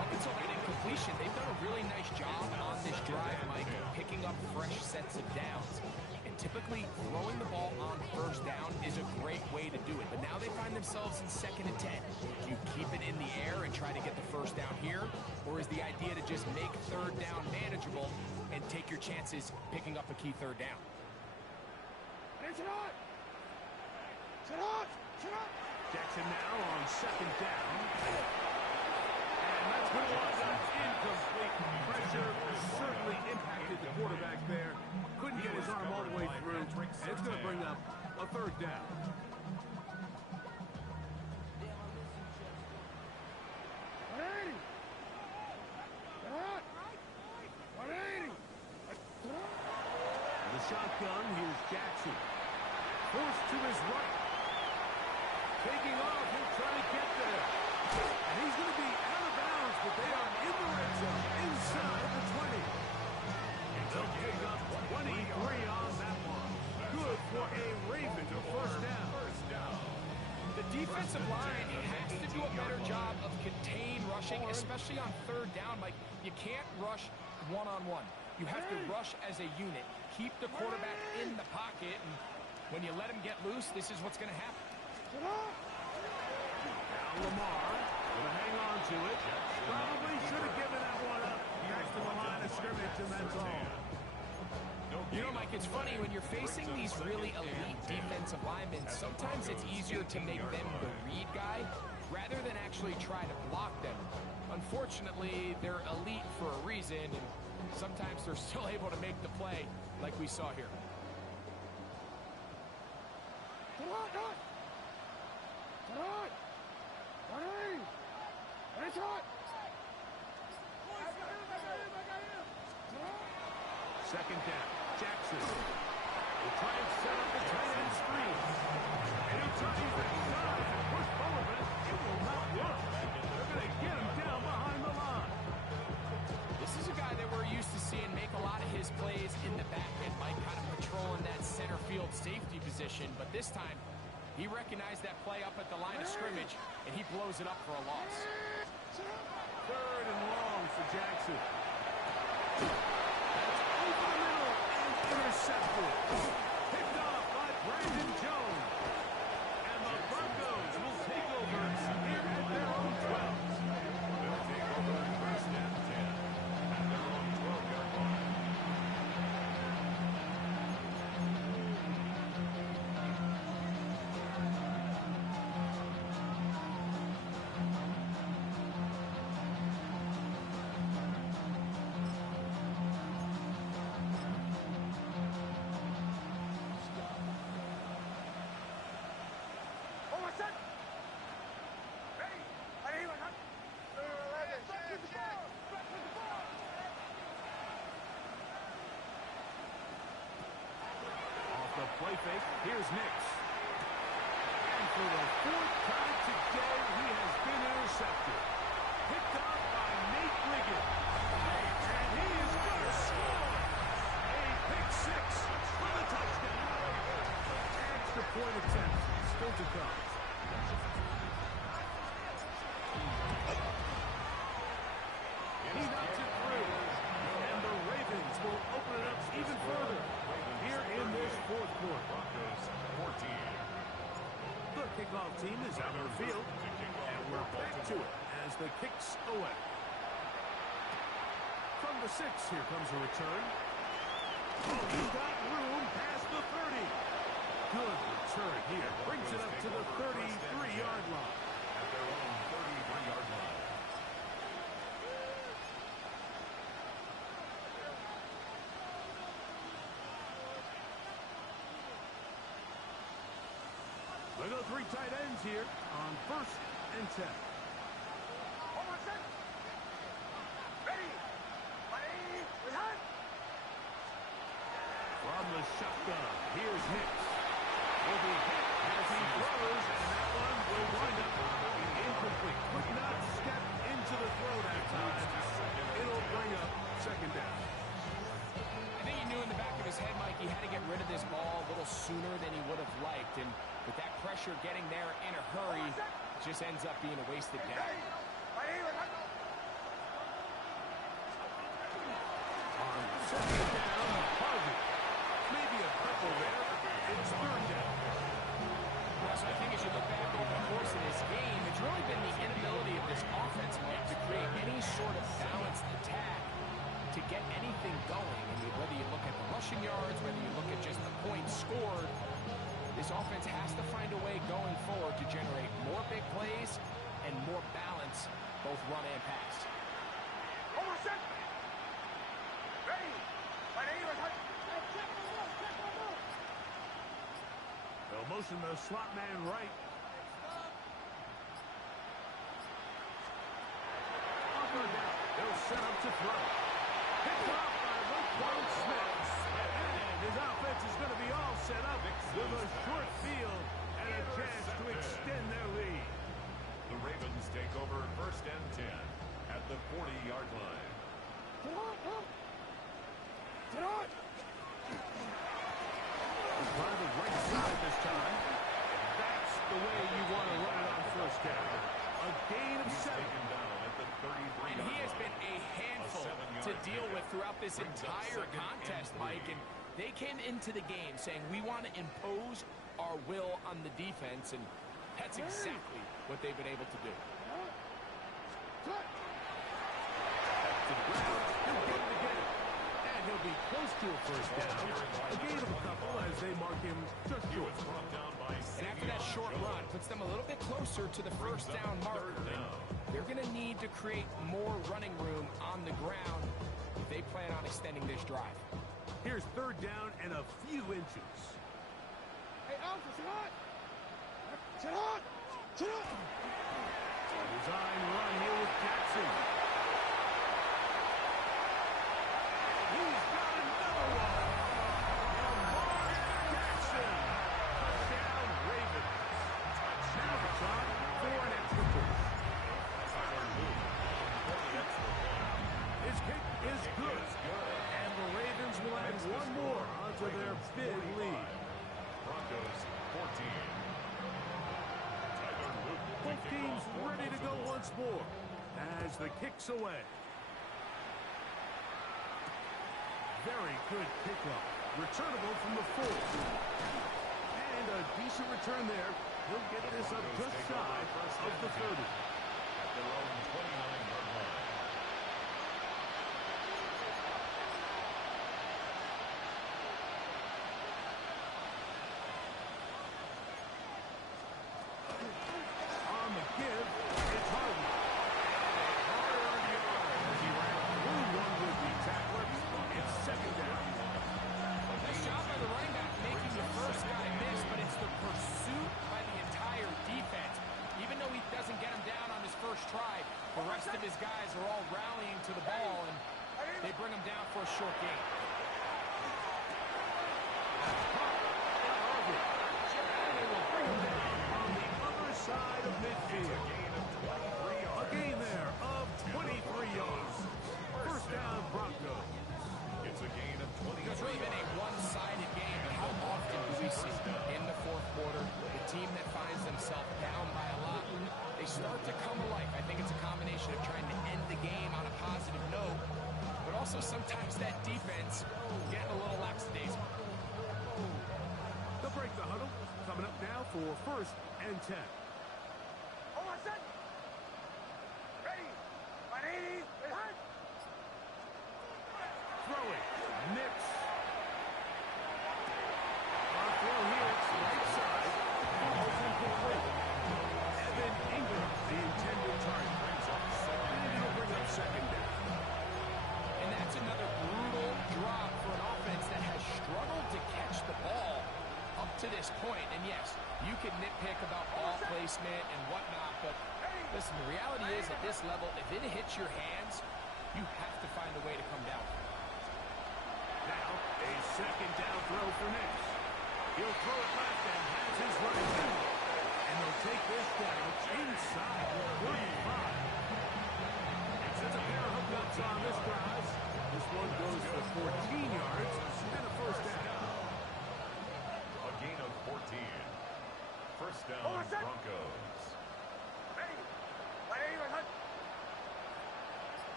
Up until that incompletion, they've done a really nice job on this drive, Mike, picking up fresh sets of downs. And typically throwing the ball on first down is a great way to do it. But now they find themselves in 2nd and 10. Do you keep it in the air and try to get the first down here? Or is the idea to just make 3rd down manageable and take your chances picking up a key 3rd down? Jackson now on 2nd down. And that's going to wind up incomplete. Pressure certainly impacted the quarterback there. Couldn't get his arm all the way through. And it's going to bring up a 3rd down. The shotgun, here's Jackson. Forced to his right. Taking off, he'll try to get there. And he's going to be out of bounds, but they are in the red zone, inside the 20. And they'll pick up 23 on that one. Good for a Raven to 1st down. The defensive line has to do a better job of contain rushing, especially on 3rd down. Like, you can't rush one-on-one. You have to rush as a unit. Keep the quarterback in the pocket, and when you let him get loose, this is what's going to happen. Now Lamar going to hang on to it. Probably should have given that one up. Back to the line of scrimmage, and that's all. You know, Mike, it's funny, when you're facing these really elite defensive linemen, sometimes it's easier to make them the read guy rather than actually try to block them. Unfortunately, they're elite for a reason, and sometimes they're still able to make the play like we saw here. Second down. Jackson will try and set up the tight end screen. And he'll try to use that size and push forward, but it will not work. They're going to get him down behind the line. This is a guy that we're used to seeing make a lot of his plays in the back end, Mike, kind of patrolling that center field safety position. But this time, he recognized that play up at the line of scrimmage, and he blows it up for a loss. 3rd and long for Jackson. That's over the middle and intercepted. Picked off by Brandon Jones. And the Broncos will take over here at their own 12. They'll take over 1st and 10 at their own 12-yard line. Play fake. Here's Nix. And for the 4th time today, he has been intercepted. Picked off by Nate Liggett. And he is going to score. A pick 6 for the touchdown. Extra point attempt still to come. He knocks it through. And the Ravens will open it up even further here in this 4th quarter. Broncos 14. The kickoff team is out on the field, and we're back to it as the kicks away. From the 6, here comes a return. Oh, he's got room past the 30. Good return here. Brings it up to the 33-yard line. At their own 33-yard line. They go 3 tight ends here on 1st and 10. From the shotgun, here's Hicks. Will be hit as he throws, and that one will wind up incomplete. Could not step into the throw that time. It'll bring up 2nd down. I think he knew in the back of his head, Mike, he had to get rid of this ball a little sooner than he would have liked. And with that pressure getting there in a hurry, it just ends up being a wasted down. On 2nd down, Harvey. Maybe a couple get anything going, and whether you look at the rushing yards, whether you look at just the points scored, this offense has to find a way going forward to generate more big plays and more balance, both run and pass. Almost set. Ready. They'll motion the slot man right. They'll set up to throw. Picked off by Roquan Smith. And his offense is going to be all set up with a short field and a chance to extend their lead. The Ravens take over 1st and 10 at the 40-yard line. Get on. By the right side this time. That's the way you want to run it on 1st down. A gain of 7. Taken down at the 33-yard And he has line. been a handful to deal with throughout this entire contest, Mike. And they came into the game saying, we want to impose our will on the defense, and that's exactly what they've been able to do. To the ground. He'll get it again. And he'll be close to a 1st down. A gain of a couple as they mark him just He short. was brought down by And after that short run, puts them a little bit closer to the 1st down marker. They're going to need to create more running room on the ground if they plan on extending this drive. Here's 3rd down and a few inches. Hey, Alpha, sit on. Sit on. Sit on. Design run here with Jackson. He's got another one. Lamar Jackson. Touchdown, Ravens. Now the clock for an extra point. His kick is good. And the Ravens will add one more onto their big lead. Broncos 14. Both teams ready to go once more as the kick's away. Very good kickoff. Returnable from the 4. And a decent return there. He'll get this up just shy of the 30. At their own 29-yard line. On the give, it's Harden. Hard-earned yard as he ran through one would-be tackler. It's 2nd down. Nice job by the running back making the first guy miss, but it's the pursuit by the entire defense. Even though he doesn't get him down on his first try, the rest of his guys are all rallying to the ball, and they bring him down for a short gain. They will bring him down on the other side of midfield. A gain there of 23 yards. 1st down, Broncos. It's a gain of 20. It's really been a one-sided game, but how often do we see in the 4th quarter the team that finds themselves down by a lot, they start to come alive. I think it's a combination of trying to end the game on a positive note, but also sometimes that defense getting a little lackadaisical. They'll break the huddle. Coming up now for 1st and 10. Almost set. Ready. 180. Behind. Throwing. Nix. On throw here. It's right side. Almost incomplete. Evan Ingram, the intended target. And he'll bring up 2nd down. And that's another brutal drop for an offense that has struggled to catch the ball up to this point. And yes, you can nitpick about ball placement and whatnot, but listen, the reality is at this level, if it hits your hands, you have to find a way to come down. Now, a 2nd down throw for Nix. He'll throw it left and has his running back. And they'll take this down inside 45. And sets a pair of hookups on this drive. This one goes for 14 yards and a 1st down. A gain of 14. 1st down, Broncos. Ready. 180. Behind.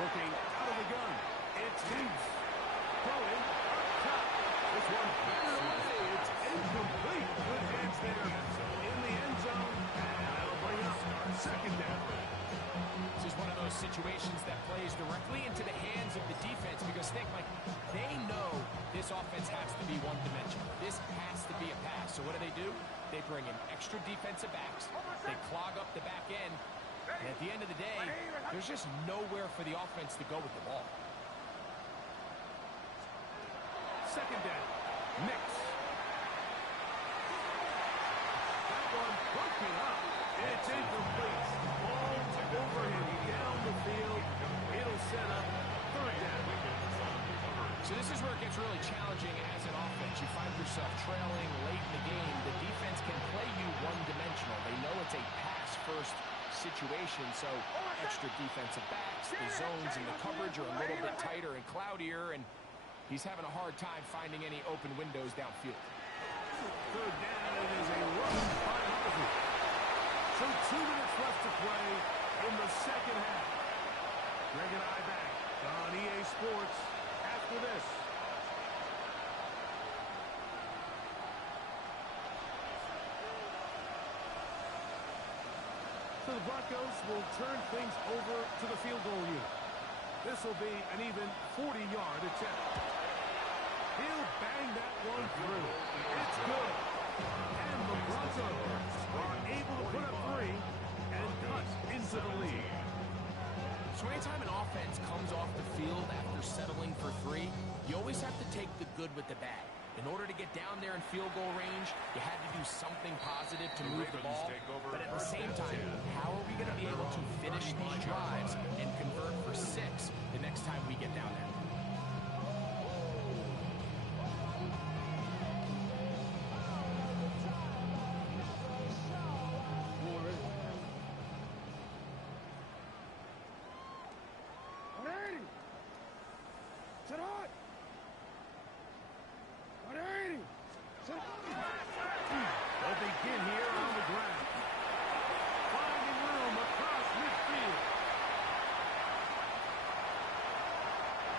Looking out of the gun. It's Hughes. Throwing up top. This one batted away. It's incomplete. Good hands there in the end zone. And that'll bring up 2nd down. This is one of those situations that plays directly into the hands of the defense because think, Mike, they know this offense has to be one-dimensional. This has to be a pass. So what do? They bring in extra defensive backs. They clog up the back end. And at the end of the day, there's just nowhere for the offense to go with the ball. Second down. Knicks. That one broken up. It's incomplete. Ball over him down the field. It'll set up third down. So this is where it gets really challenging as an offense. You find yourself trailing late in the game. The defense can play you one-dimensional. They know it's a pass-first situation, so extra defensive backs, the zones and the coverage are a little bit tighter and cloudier, and he's having a hard time finding any open windows downfield. Third down, it is a run by Harvey. So 2 minutes left to play in the second half. Greg and I back on EA Sports after this. So the Broncos will turn things over to the field goal unit. This will be an even 40-yard attempt. He'll bang that one through. It's good. And the Broncos are able to put up 3 and cut into the lead. So anytime an offense comes off the field after settling for 3, you always have to take the good with the bad. In order to get down there in field goal range, you had to do something positive to move the ball. But at the same time, how are we going to be able to finish these drives and convert for 6 the next time we get down there? They'll begin here on the ground. Finding room across midfield.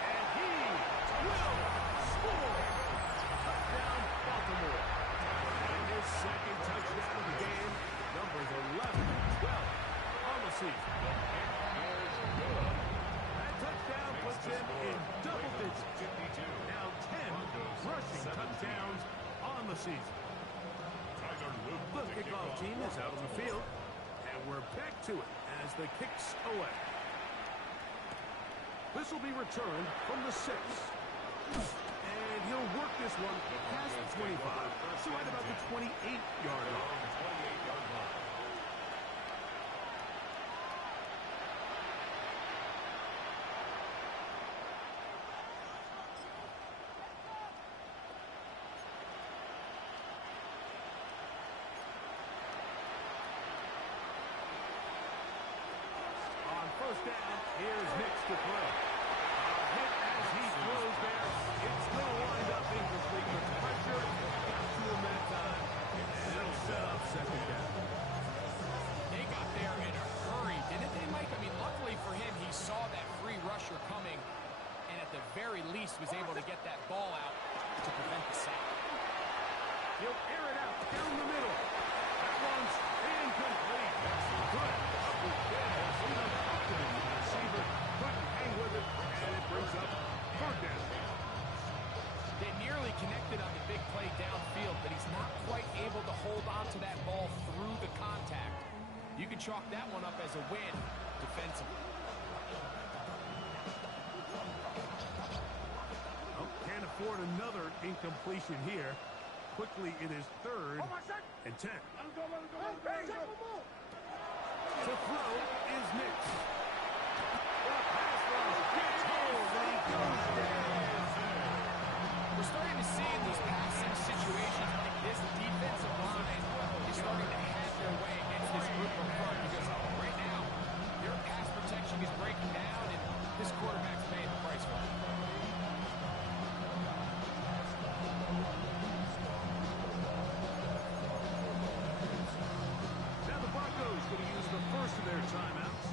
And he will score. Touchdown, Baltimore. And his second touchdown of the game. Numbers 11 and 12 on the season. That touchdown puts him in double digits. Now 10 rushing touchdowns on the season. The kickoff team is out on the field, and we're back to it as the kick's away. This will be returned from the 6. And he'll work this one past the 25, so right about the 28-yard line. First down, here's Nix to throw. A hit as he throws there. It's going to wind up incomplete, but the pressure got to him that time, and it'll set up second down. They got there in a hurry, didn't they, Mike? I mean, luckily for him, he saw that free rusher coming, and at the very least was able to get that ball out to prevent the sack. He'll air it out down the middle. That one's incomplete. Good. Up with dead. The receiver couldn't hang with it, and it brings up third down. They nearly connected on the big play downfield, but he's not quite able to hold on to that ball through the contact. You can chalk that one up as a win defensively. Oh, can't afford another incompletion here. Quickly, it is 3rd and 10. To throw is Nix. The pass rush gets hold, and he goes down. We're starting to see in these passing situations like this defensive line is starting to have their way against this group of front because right now their pass protection is breaking down and this quarterback's paying the price for it. Now the Broncos going to use the first of their timeouts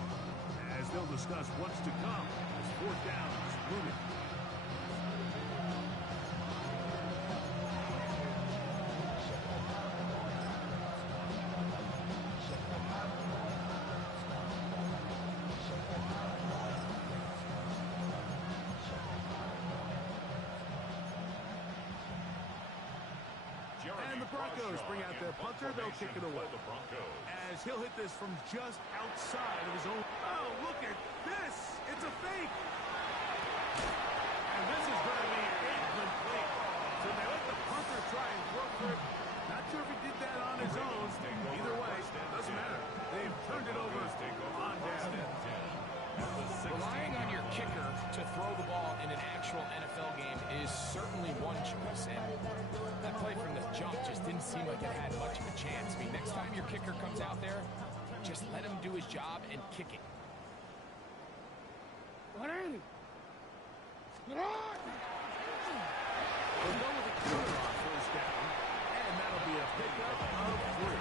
as they'll discuss what's to come as 4th down is looming. the Broncos bring out their punter. They'll kick it away. As he'll hit this from just outside of his own. Oh, look at this. It's a fake. And this is going to be incomplete. So they let the punter try and throw for it. Not sure if he did that on his own. Either way, doesn't matter. They've turned it over on down. Relying on your kicker to throw the ball in an actual NFL game is certainly one choice, and that play from the jump just didn't seem like it had much of a chance. I mean, next time your kicker comes out there, just let him do his job and kick it. What are you? We'll go with the counter on first down, and that'll be a pickup of 3.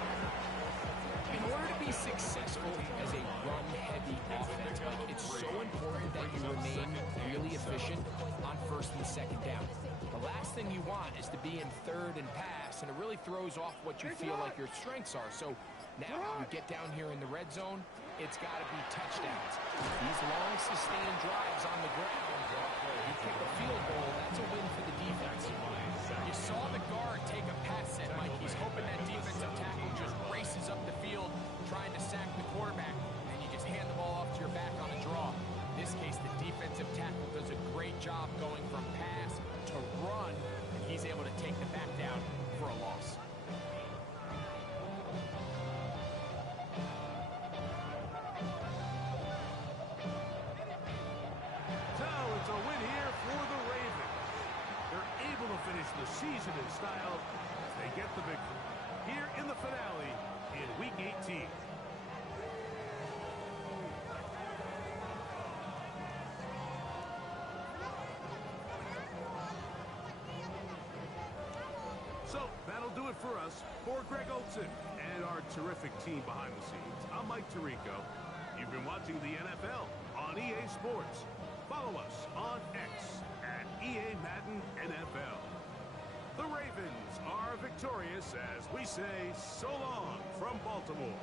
In order to be successful as a run-heavy offense, Mike, it's so important that you remain really efficient on first and second down. The last thing you want is to be in third and pass, and it really throws off what you feel like your strengths are. So now you get down here in the red zone, it's got to be touchdowns. These long, sustained drives on the ground, you kick a field goal, that's a win for the defense. You saw the guard take a pass set, Mike. He's hoping that defensive tackle just races up the field trying to sack the quarterback, and you just hand the ball off to your back on a draw. In this case, the defensive tackle does a great job going from pass to run, and he's able to take the back down for a loss. So it's a win here for the Ravens. They're able to finish the season in style as they get the victory here in the finale in Week 18. So that'll do it for us. For Greg Olsen and our terrific team behind the scenes, I'm Mike Tirico. You've been watching the NFL on EA Sports. Follow us on X at EA Madden NFL. The Ravens are victorious as we say so long from Baltimore.